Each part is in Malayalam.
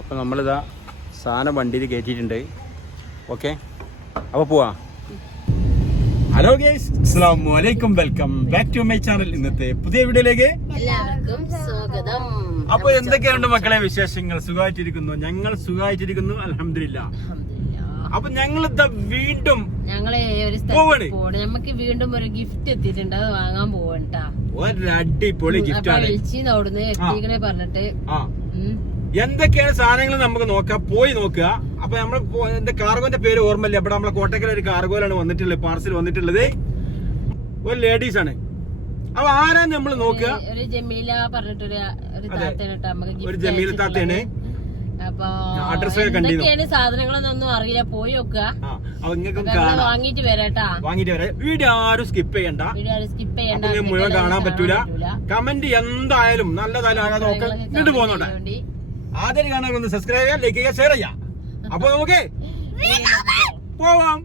അപ്പോൾ നമ്മളിതാ സാധനം വണ്ടിയിൽ കയറ്റിയിട്ടുണ്ട്. ഓക്കെ അപ്പോൾ പോവാ. ഹലോ ഗേസ് അസ്സാം വലൈക്കും welcome back to my channel ഇന്നത്തെ പുതിയ വീഡിയോയിലേക്ക് എല്ലാവർക്കും സ്വാഗതം. അപ്പൊ എന്തൊക്കെയുണ്ട് മക്കളെ വിശേഷങ്ങൾ? സുഖമായിട്ടിരിക്കുന്നു? ഞങ്ങൾ സുഖമായിട്ടിരിക്കുന്നു അലഹമില്ല. അപ്പൊ ഞങ്ങൾ ഇതാ വീണ്ടും ഞങ്ങളെ ഒരു പോവാണ്. നമുക്ക് വീണ്ടും ഒരു ഗിഫ്റ്റ് എത്തിയിട്ടുണ്ട്. അത് വാങ്ങാൻ പോവണ്ടാ ഒരു അടിപൊളി ഗിഫ്റ്റ് ആണ്. വിളിച്ചിന്ന് അവിടുന്ന് എത്തിക്കണേ പറഞ്ഞിട്ട്. എന്തൊക്കെയാണ് സാധനങ്ങൾ നമുക്ക് നോക്കാം? പോയി നോക്കുക. അപ്പൊ നമ്മൾ എന്റെ കാർഗോന്റെ പേര് ഓർമ്മല്ലേ ഇവിടെ നമ്മളെ കോട്ടക്കൽ ഒരു കാർഗോയിലാണ് വന്നിട്ടുള്ളത് പാർസൽ വന്നിട്ടുള്ളത്. ഒരു ലേഡീസ് ആണ്. അപ്പൊ ആരാ നമ്മൾ നോക്കുക? ഒരു ജമീല പറഞ്ഞിട്ടൊരു ഒരു ജമീല അപ്പൊ എന്തൊക്കെയാണ് സാധനങ്ങളെന്നൊന്നും അറിയില്ല. പോയി അപ്പൊ അപ്പൊ വാങ്ങിട്ട് വരാട്ടാ വാങ്ങിട്ട് വരാം വീഡിയോ ആരും സ്കിപ്പ് ചെയ്യണ്ട. സ്കിപ്പ് ചെയ്യണ്ട അപ്പൊ നിങ്ങൾക്ക് മുഴുവൻ കാണാൻ പറ്റൂല. കമന്റ് എന്തായാലും നല്ലതായാലും ഇങ്ങോട്ട് പോകുന്നുണ്ട് ആദ്യം കാണാൻ സബ്സ്ക്രൈബ് ചെയ്യാം ലൈക്ക് ചെയ്യുക ഷെയർ ചെയ്യാം അപ്പൊ നമുക്ക് പോവാം.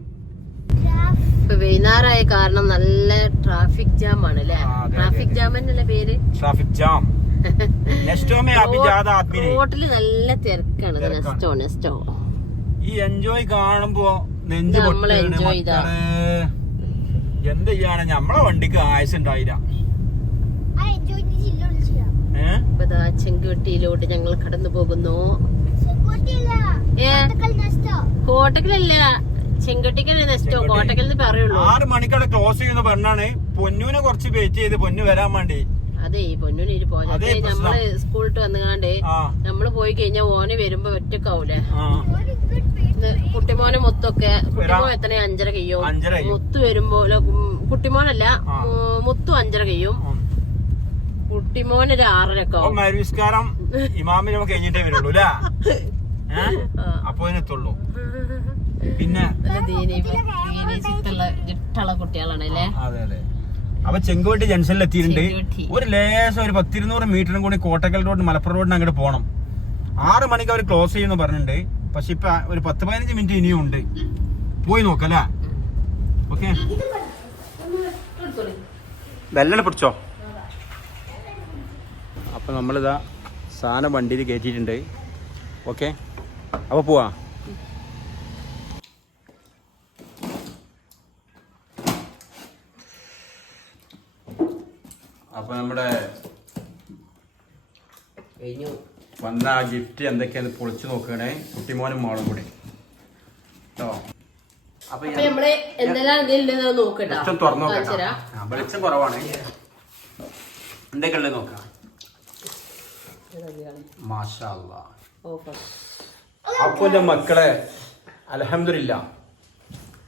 ഇപ്പൊ വൈകുന്നേരമായ കാരണം നല്ല ട്രാഫിക് ജാം ആണ് അല്ലെ? ട്രാഫിക് ജാം എന്നല്ലേ പേര്? ട്രാഫിക് ജാം റോട്ടിൽ നല്ല തിരക്കാണ്. നെസ്റ്റോ നെസ്റ്റോ ഈ എൻജോയ് കാണുമ്പോ നെഞ്ച് നമ്മളെ എൻജോയ് ചെയ്താ. എന്ത് ചെയ്യാണ് നമ്മളെ വണ്ടിക്ക് ആയുസ് ഉണ്ടായില്ല. ചെങ്കുവെട്ടിയിലോട്ട് ഞങ്ങൾ കടന്നു പോകുന്നു. കോട്ടക്കലല്ല ചെങ്കുട്ടിക്കല്ലേ നെസ്റ്റോ ചെങ്കോട്ട. കോട്ടക്കൽ പറയുള്ളൂ. ആറ് മണിക്കൂടെ ക്ലോസ് ചെയ്യുന്ന പറഞ്ഞാണ്. പൊന്നുവിനെ കുറച്ച് വെയിറ്റ് ചെയ്ത് പൊന്നു വരാൻ വേണ്ടി. അതെ ഈ പോകാൻ അതേ പ്രശ്നം. നമ്മൾ സ്കൂളിട്ട് വന്നുകാണ്ട് നമ്മൾ പോയി കഴിഞ്ഞാ ഓന് വരുമ്പോ ഒറ്റക്കാവൂലേ? കുട്ടിമോനെ മൊത്തൊക്കെ കുട്ടിമോൻ എത്ര അഞ്ചര കയ്യും. മുത്ത് വരുമ്പോ കുട്ടിമോനല്ല. മുത്തു അഞ്ചര കഴിയും ഒരു ആറരക്കെ മരുവിസ്കാരം ഇമാമിനെ കഴിഞ്ഞിട്ടേ വരുള്ളൂ അല്ലേ. അപ്പൊ അതിനെത്തുള്ളൂ പിന്നെ? നല്ല ദീനി ദീനി ചിത്തുള്ള ചിട്ടുള്ള കുട്ടികളാണ് അല്ലേ? അതെ അതെ. അപ്പൊ ചെങ്കോട്ടി ജംഗ്ഷനിൽ എത്തിയിട്ടുണ്ട്. ഒരു ലേശം ഒരു പത്തിരുന്നൂറ് മീറ്ററും കൂടി കോട്ടക്കൽ റോഡ് മലപ്പുറം റോഡിന് അങ്ങോട്ട് പോകണം. ആറ് മണിക്ക് അവർ ക്ലോസ് ചെയ്യുന്നു പറഞ്ഞിട്ടുണ്ട്. പക്ഷെ ഇപ്പൊ ഒരു പത്ത് പതിനഞ്ച് മിനിറ്റ് ഇനിയും ഉണ്ട്. പോയി നോക്കല്ലേ ഓക്കെ? വെല്ലണ പിടിച്ചോ? അപ്പൊ നമ്മളിതാ സാധനം വണ്ടിയിൽ കയറ്റിയിട്ടുണ്ട്. ഓക്കെ അപ്പോൾ പോവാ. അപ്പൊ നമ്മുടെ വന്ന ആ ഗിഫ്റ്റ് എന്തൊക്കെയാണ് പൊളിച്ചു നോക്കണേ? കുട്ടിമോനും മോളും കൂടി. കേട്ടോ അപ്പൊ നമ്മൾ എന്തെല്ലാം നോക്കട്ടോ വെളിച്ചം കുറവാണ്. എന്തൊക്കെ ഉള്ളത് നോക്കാം. മാഷാ അല്ലാ. ഓഫർ അപ്പൊ മക്കളെ അലഹമില്ല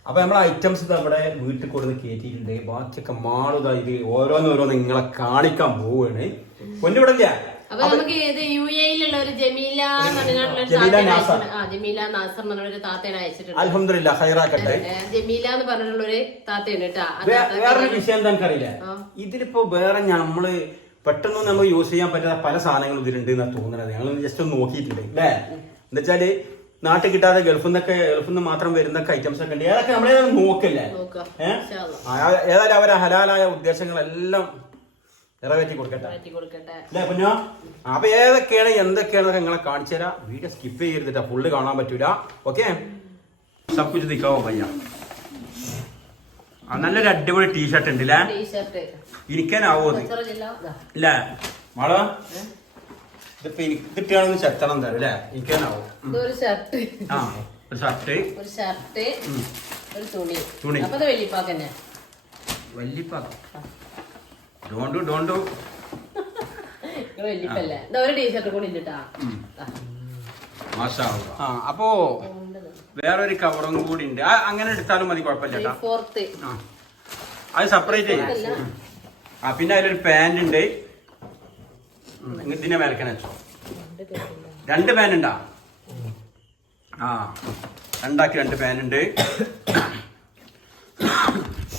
അപ്പൊ നമ്മളെ ഐറ്റംസ് നമ്മുടെ വീട്ടിൽ കൊടുത്ത് കയറ്റിയിട്ടുണ്ട് ബാക്കിയൊക്കെ മാളുക ഇത് ഓരോന്നോരോന്ന് നിങ്ങളെ കാണിക്കാൻ പോവുകയാണ് ഇല്ല? അപ്പൊ നമുക്ക് ഇത് യു എയിലുള്ള ഒരു ജമീല ജമീല നാസർ. എന്നൊരു ആ ജമീല നാസർ എന്ന് താത്തേനെ അയച്ചിട്ടുണ്ട്. അലഹമില്ല ഹൈറാക്കട്ടെ ജമീല എന്ന് പറഞ്ഞിട്ടുള്ള ഒരു താത്തയാണ് കേട്ടാ വേറൊരു വിഷയം എന്താ എനിക്കറിയില്ല. ഇതിലിപ്പോ വേറെ നമ്മൾ പെട്ടെന്ന് നമുക്ക് യൂസ് ചെയ്യാൻ പറ്റാത്ത പല സാധനങ്ങളും ഇതിലുണ്ട് എന്നാണ് തോന്നുന്നത്. ഞങ്ങൾ ജസ്റ്റ് ഒന്ന് നോക്കിയിട്ടുണ്ട്. അല്ലേ എന്താ വെച്ചാൽ നാട്ടിൽ കിട്ടാതെ ഗൾഫിൽ നിന്നൊക്കെ ഗൾഫിൽ നിന്ന് മാത്രം വരുന്ന ഐറ്റംസ് ഒക്കെ ഉണ്ട്. ഏതൊക്കെ നമ്മളെ നോക്കല്ലേ? ഏതായാലും അവരെ ഹലാലായ ഉദ്ദേശങ്ങളെല്ലാം നിറവേറ്റി കൊടുക്കട്ടെ. അല്ലേ കുഞ്ഞോ? അപ്പൊ ഏതൊക്കെയാണ് എന്തൊക്കെയാണ് നിങ്ങളെ കാണിച്ചു തരാം വീഡിയോ സ്കിപ്പ് ചെയ്തിട്ടാ ഫുള്ള് കാണാൻ പറ്റൂല. ഓക്കെ? സബ് നിൽക്കാവോ ദിക്കാവോ ആ നല്ലൊരു അടിപൊളി ടീഷർട്ട് ഉണ്ട് അല്ലേ ഇരിക്കാനാവോ ഇല്ല. മാളോ? ഇതിപ്പോ എനിക്ക് കിട്ടിയാണെന്ന് ചെത്തണം തരും അല്ലേ? ഇരിക്കാനാവോ ആ ഒരു ഷർട്ട് ഒരു ഷർട്ട് ഒരു തുണി. തുണി. അപ്പൊ വലിയപ്പാക്ക് തന്നെ. വല്യപ്പ ഡോണ്ടു ഡോണ്ടു നിങ്ങൾ ഒരു ടീഷർട്ട് കൂടി ഇട്ടാ മാഷാ ആ അപ്പോ വേറൊരു കവറും കൂടി ഉണ്ട് അങ്ങനെ എടുത്താലും മതി കുഴപ്പമില്ല അത് സെപ്പറേറ്റ് ചെയ്യാം. ആ പിന്നെ അതിലൊരു പാന്റ് ഉണ്ട്. ഇതിനെ വെച്ചോ. രണ്ട് പാൻ ഉണ്ടാ ആ രണ്ടാക്കി രണ്ട് പാൻ ഉണ്ട്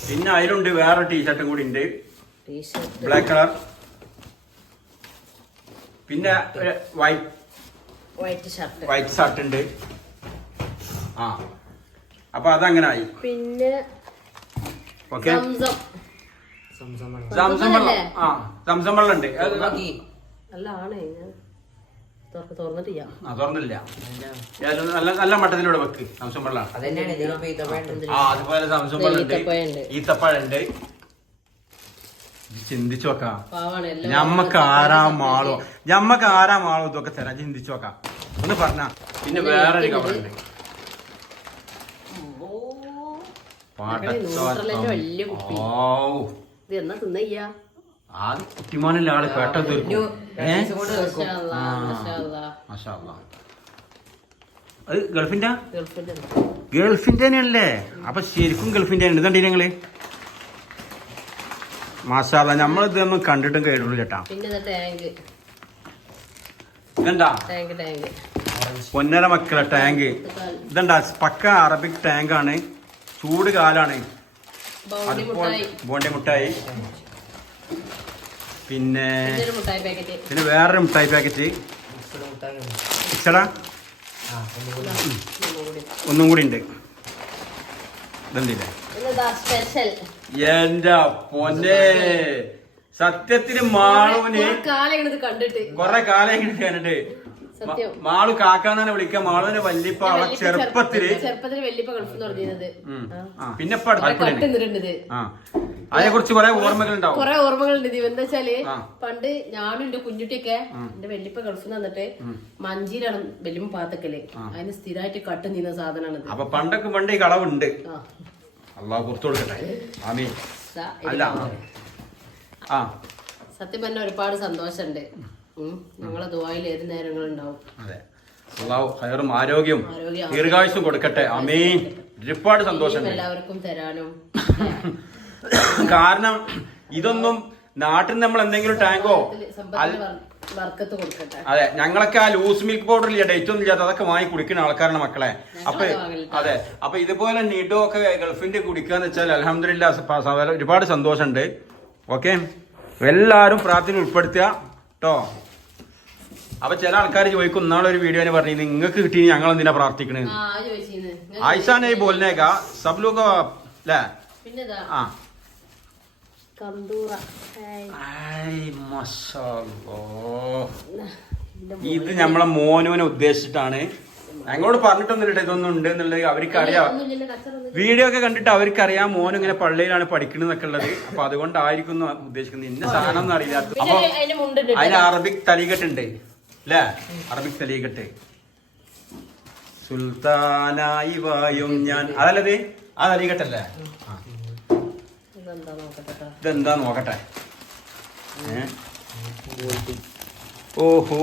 പിന്നെ അതിലുണ്ട് വേറെ ടീഷർട്ടും കൂടി ഉണ്ട് ബ്ലാക്ക് കളർ പിന്നെ white white shirt white shirt ഉണ്ട് ആ. അപ്പൊ അതങ്ങനെ ആയി പിന്നെ ഓക്കെ. സംസം. സംസം വെള്ളം ആ സംസം വെള്ളം ഉണ്ട് അത് അല്ല ആണ് തുറക്ക് തുറന്നിട്ടില്ല ആ തുറന്നില്ല ഏതായാലും നല്ല നല്ല മട്ടത്തിലൂടെ വെക്ക്. സംശയം വെള്ളം. ആ അതുപോലെ വെള്ളം. ഈത്തപ്പഴുണ്ട് ചിന്തിച്ചു നോക്കാം. ഞമ്മക്ക് ആറാം മാളോ? ഞമ്മക്ക് ആറാം മാളോ ഇതൊക്കെ തരാം. ചിന്തിച്ചു നോക്കാം. ഒന്ന് പറഞ്ഞ. പിന്നെ വേറൊരു കവറുണ്ട്. വലിയ കുപ്പി. ഓ ഇത് എന്നാ തിന്നയ്യാ? ആ കുട്ടിമോനല്ലേ ആൾ? കേട്ടോ തീർക്കും. അത് ഗൾഫിന്റെ? തന്നെയല്ലേ? അപ്പൊ ശരിക്കും ഗൾഫിന്റെ ഇതുണ്ട് ഞങ്ങൾ മാഷാല നമ്മൾ ഇതൊന്നും കണ്ടിട്ടും കേട്ടുള്ളൂ ചേട്ടാ. ഇതെന്താ? പൊന്നര മക്കളെ ടാങ്ക്. ഇതെന്താ? പക്ക അറബിക് ടാങ്ക് ആണ് ചൂട് കാലാണ്. ബൗണ്ടി മുട്ടായി. ബോണ്ടി മുട്ടായി. പിന്നെ ഇതൊരു മുട്ടായി പാക്കറ്റ്. പിന്നെ വേറൊരു മുട്ടായി പാക്കറ്റ്. മിക്സഡ് ഇച്ചടാ. ആ, ഒന്നുകൂടി. ഒന്നും കൂടി. ഉണ്ട്. ഇതെന്തില്ലേ? എന്റെ പൊന്നെ. സത്യത്തിന് മാളുവിന് കാലം ഇത് കണ്ടിട്ട്. കൊറേ കാലം ഇങ്ങനെ കണ്ടിട്ട്. മാളു കാക്കാന്നാണ് വിളിക്കുക മാളുവിന് വല്യപ്പ അവളെ ചെറുപ്പത്തിൽ ചെറുപ്പത്തിൽ വല്യപ്പ ഗൾഫ് തുടങ്ങിയത്. പിന്നെ അതിനെ കുറിച്ച് കൊറേ ഓർമ്മകൾ ഉണ്ടാവും കൊറേ ഓർമ്മകളുണ്ട് ഇത് എന്താ വെച്ചാൽ പണ്ട് ഞാനും എന്റെ കുഞ്ഞുട്ടിയൊക്കെ എന്റെ വല്യപ്പ ഗൾഫിൽ നിന്ന് വന്നിട്ട് മഞ്ചിയിലാണ് വെല്ലുമ്പ പാത്തക്കൽ. അതിന് സ്ഥിരമായിട്ട് കട്ട് നിന്ന സാധനമാണ് അപ്പൊ പണ്ടൊക്കെ പണ്ട് ഈ കളവുണ്ട്. അള്ളാഹ് പുറത്തു കൊടുക്കട്ടെ. അല്ല. ആ. സത്യം പറഞ്ഞ ഒരുപാട് സന്തോഷമുണ്ട്. ഞങ്ങളെ ദുബായിൽ ഏത് നേരങ്ങളും ഉണ്ടാവും അതെ. അള്ളാഹു ഹയറും ആരോഗ്യവും ആരോഗ്യം ദീർഘായുസും കൊടുക്കട്ടെ. അമീൻ ഒരുപാട് സന്തോഷം. എല്ലാവർക്കും തരാനും. കാരണം ഇതൊന്നും നാട്ടിൽ നമ്മൾ എന്തെങ്കിലും ടാങ്കോ അതെ. ഞങ്ങളൊക്കെ ആ ലൂസ് മിൽക്ക് പൗഡർ ഇല്ല ഡേറ്റ് ഒന്നും ഇല്ലാത്ത അതൊക്കെ വാങ്ങി കുടിക്കുന്ന ആൾക്കാരാണ് മക്കളെ. അപ്പൊ അതെ. അപ്പൊ ഇതുപോലെ നിഡോ ഒക്കെ ഗൾഫിന്റെ കുടിക്കാന്ന് വെച്ചാൽ അലഹമില്ല ഒരുപാട് സന്തോഷമുണ്ട്. ഓക്കെ? എല്ലാവരും പ്രാർത്ഥന ഉൾപ്പെടുത്തുക. കേട്ടോ അപ്പൊ ചില ആൾക്കാർ ചോദിക്കും ഇന്നാളൊരു വീഡിയോ പറഞ്ഞു നിങ്ങൾക്ക് കിട്ടി ഞങ്ങൾ എന്തിനാ പ്രാർത്ഥിക്കണേ? ആയിഷാനെ ബോലിനേക്ക സബ് ലോക അല്ലേ ആ. ഇത് നമ്മളെ മോനുവിനെ ഉദ്ദേശിച്ചിട്ടാണ്. ഞങ്ങളോട് പറഞ്ഞിട്ടൊന്നുമില്ല ഇതൊന്നും ഉണ്ട് എന്നുള്ളത് അവർക്ക് അറിയാം വീഡിയോ ഒക്കെ കണ്ടിട്ട് അവർക്ക് അറിയാം മോൻ ഇങ്ങനെ പള്ളിയിലാണ് പഠിക്കണെന്നൊക്കെ ഉള്ളത്. അപ്പൊ അതുകൊണ്ടായിരിക്കും ഉദ്ദേശിക്കുന്നത്. ഇന്ന സാധനം ഒന്നും അറിയില്ല അപ്പൊ അതിന് അറബിക് തലികെട്ടുണ്ട്. അല്ലേ അറബിക് തെളിയിക്കട്ടെ സുൽത്താനായി വായും ഞാൻ. അതല്ലത്? ആ തെളിയിക്കട്ടെ അല്ലേ ഇതെന്താ നോക്കട്ടെ? ഓഹോ.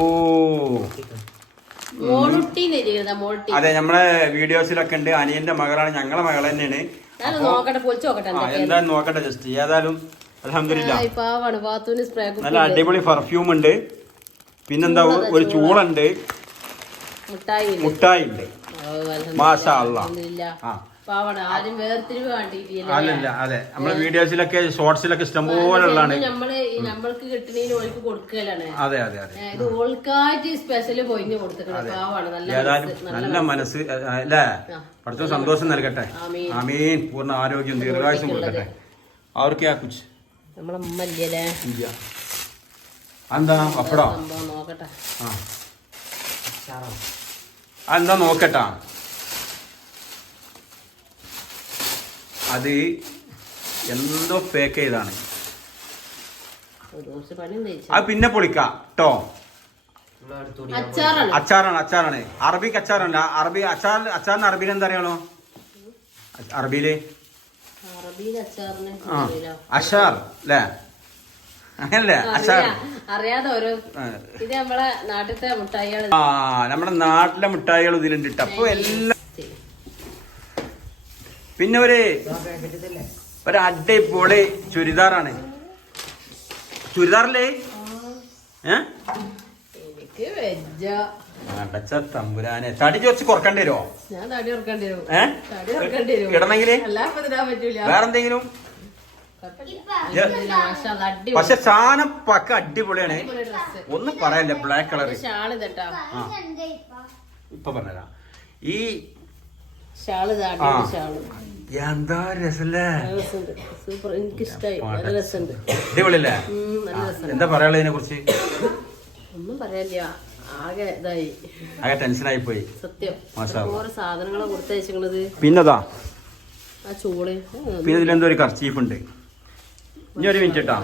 അതെ നമ്മളെ വീഡിയോസിലൊക്കെ ഉണ്ട്. അനിയന്റെ മകളാണ് ഞങ്ങളെ മകൾ തന്നെയാണ്. ഞാൻ നോക്കട്ടെ ജസ്റ്റ്. ഏതായാലും അലഹമില്ല നല്ല അടിപൊളി പെർഫ്യൂം ഉണ്ട്. പിന്നെന്താ ഒരു ചൂളുണ്ട്. മുട്ടായി ഉണ്ട് മാഷാള്ള മാഷാ അല്ലാ. അൽഹംദുലില്ലാ. പാവാണ് ആരും വേർതിരിവ് കാട്ടിയിട്ടില്ല അല്ലല്ല അതെ. നമ്മളെ വീഡിയോസിലൊക്കെ ഷോർട്സിലൊക്കെ ഇഷ്ടംപോലെ ഉള്ളതാണ്. അതെ അതെ അതെ. ഏതായാലും നല്ല മനസ്സ്. അല്ലേ? അടുത്ത സന്തോഷം നൽകട്ടെ. ആമീൻ. ആമീൻ. പൂർണ ആരോഗ്യം ദീർഘായുസം കൊടുക്കട്ടെ. അവർക്ക് ആ കുച്ച്? നമ്മളെ ഉമ്മ ഇല്ല? എന്താ നോക്കട്ടെ ആ. അതെന്താ നോക്കട്ടാ? അത് എന്തോ പേക്ക് ചെയ്താണ് അത് പിന്നെ പൊളിക്കാം കേട്ടോ അച്ചാറാണ്. അച്ചാറാണ് അറബിക്ക് അച്ചാറല്ല അറബി അച്ചാർ അച്ചാറിന് അറബിയിൽ എന്താ അറിയണോ അറബിയിൽ? അച്ചാർ ആ. അല്ലേ അങ്ങനല്ലേ? അഷാർ അറിയാ- അറിയാതെ ഓരോ ഇത് നമ്മളെ നാട്ടിലത്തെ ആ നമ്മുടെ നാട്ടിലെ മിഠായികൾ ഇതിലുണ്ട്. അപ്പൊ എല്ലാം പിന്നെ ഒരു? ഒരു അടിപൊളി ചുരിദാറാണ്. ചുരിദാറല്ലേ? അടച്ച തമ്പുരാനെ. തടി ചോദിച്ച് കുറക്കേണ്ടി വരുമോ ഞാൻ തടി ഇറക്കേണ്ടി വരും. ഏഹ് പറ്റൂല. വേറെന്തെങ്കിലും കുഴപ്പമില്ല. മാഷാ അല്ലാ, അടിപൊളി പക്ഷെ സാധനം പക്ക അടിപൊളിയാണ്. അടിപൊളി ഒന്നും പറയാനില്ല ബ്ലാക്ക് കളർ ഇപ്പൊ പറഞ്ഞതാ ഈ. എന്താ രസല്ലേ അടിപൊളിയല്ലേ? എന്താ പറയാനുള്ളത് ഇതിനെ കുറിച്ച് ഒന്നും പറയാനില്ല ആകെ ഇതായി. ആകെ ടെൻഷനായി പോയി സത്യം സാധനങ്ങളെ കൊടുത്തയച്ചിക്കണത് പിന്നതാ? ആ ചൂൾ. പിന്നെ ഇതിലെന്തോ ഒരു കർച്ചീഫ് ഉണ്ട് ഇനി ഒരു മിനിറ്റ്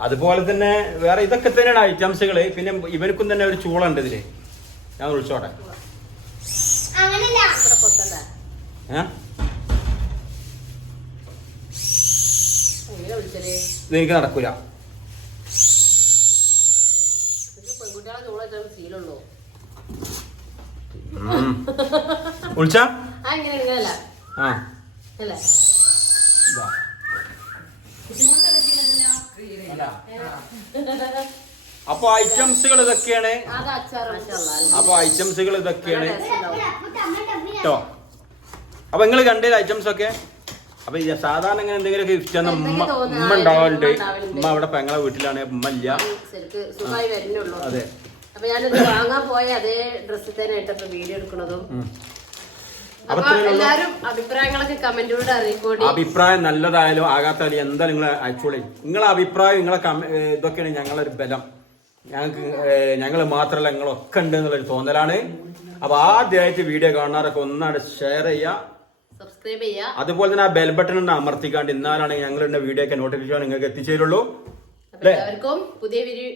അതുപോലെ തന്നെ വേറെ ഇതൊക്കെ തന്നെയാണ് ഐറ്റംസുകൾ പിന്നെ ഇവർക്കും തന്നെ ഒരു ചൂളുണ്ട് ഇതിൽ. ഞാൻ വിളിച്ചോട്ടെ. നിനക്ക് ഇത് എനിക്ക് നടക്കൂല. വിളിച്ചാ? ആ ഇങ്ങനെ ഇങ്ങനല്ല ആ അല്ലേ ഇതാ. അല്ല. അപ്പൊ ഐറ്റംസുകൾ ഇതൊക്കെയാണ്. അപ്പൊ ഐറ്റംസുകൾ ഇതൊക്കെയാണ്. കേട്ടോ അപ്പൊ നിങ്ങൾ കണ്ടേ ഐറ്റംസ് ഒക്കെ അപ്പൊ സാധാരണ ഇങ്ങനെ എന്തെങ്കിലും ഗിഫ്റ്റ് ഉമ്മ എന്തെങ്കിലും തോന്നുന്ന ഉമ്മ ഉണ്ടാവാറുണ്ട് ഉമ്മ ഉണ്ടാവലുണ്ട്. ഉമ്മ അവിടെ പെങ്ങളെ വീട്ടിലാണ്. ഉമ്മ ഇല്ല. അതെ. അപ്പൊ ഞാനിത് വാങ്ങാൻ പോയ അതേ ഡ്രസ്സിൽ തന്നെ ഇട്ടപ്പോ വീഡിയോ എടുക്കണതും ഉം. അപ്പൊ അപ്പൊ ഇത്രയേ ഉള്ളൂ. എല്ലാരും അഭിപ്രായങ്ങളൊക്കെ കമന്റിലൂടെ അറിയിക്കോടി. അഭിപ്രായം നല്ലതായാലും ആകാത്തായാലും എന്താ നിങ്ങൾ അയച്ചോളി? നിങ്ങളെ അഭിപ്രായം നിങ്ങളെ ഇതൊക്കെയാണ് ഞങ്ങളൊരു ബലം. ഞങ്ങൾക്ക് ഞങ്ങൾ മാത്രമല്ല നിങ്ങളൊക്കെ ഉണ്ട് എന്നുള്ളൊരു തോന്നലാണ്. അപ്പൊ ആദ്യമായിട്ട് വീഡിയോ കാണാറൊക്കെ ഒന്നാണ് ഷെയർ ചെയ്യുക. സബ്സ്ക്രൈബ് ചെയ്യുക. അതുപോലെ തന്നെ ആ ബെൽ ബട്ടൺ ഒന്ന് അമർത്തിക്കാണ്ട് ഇന്നാലാണ് ഞങ്ങളുടെ വീഡിയോ ഒക്കെ നോട്ടിഫിക്കേഷൻ നിങ്ങൾക്ക് എത്തിച്ചേരുള്ളൂ. അല്ലേ? എല്ലാവർക്കും പുതിയ വീഡിയോ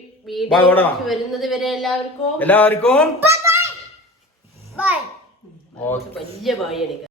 വരുന്നത് വരെ എല്ലാവർക്കും എല്ലാവർക്കും Bye. വലിയ ബായി എടുക്കാം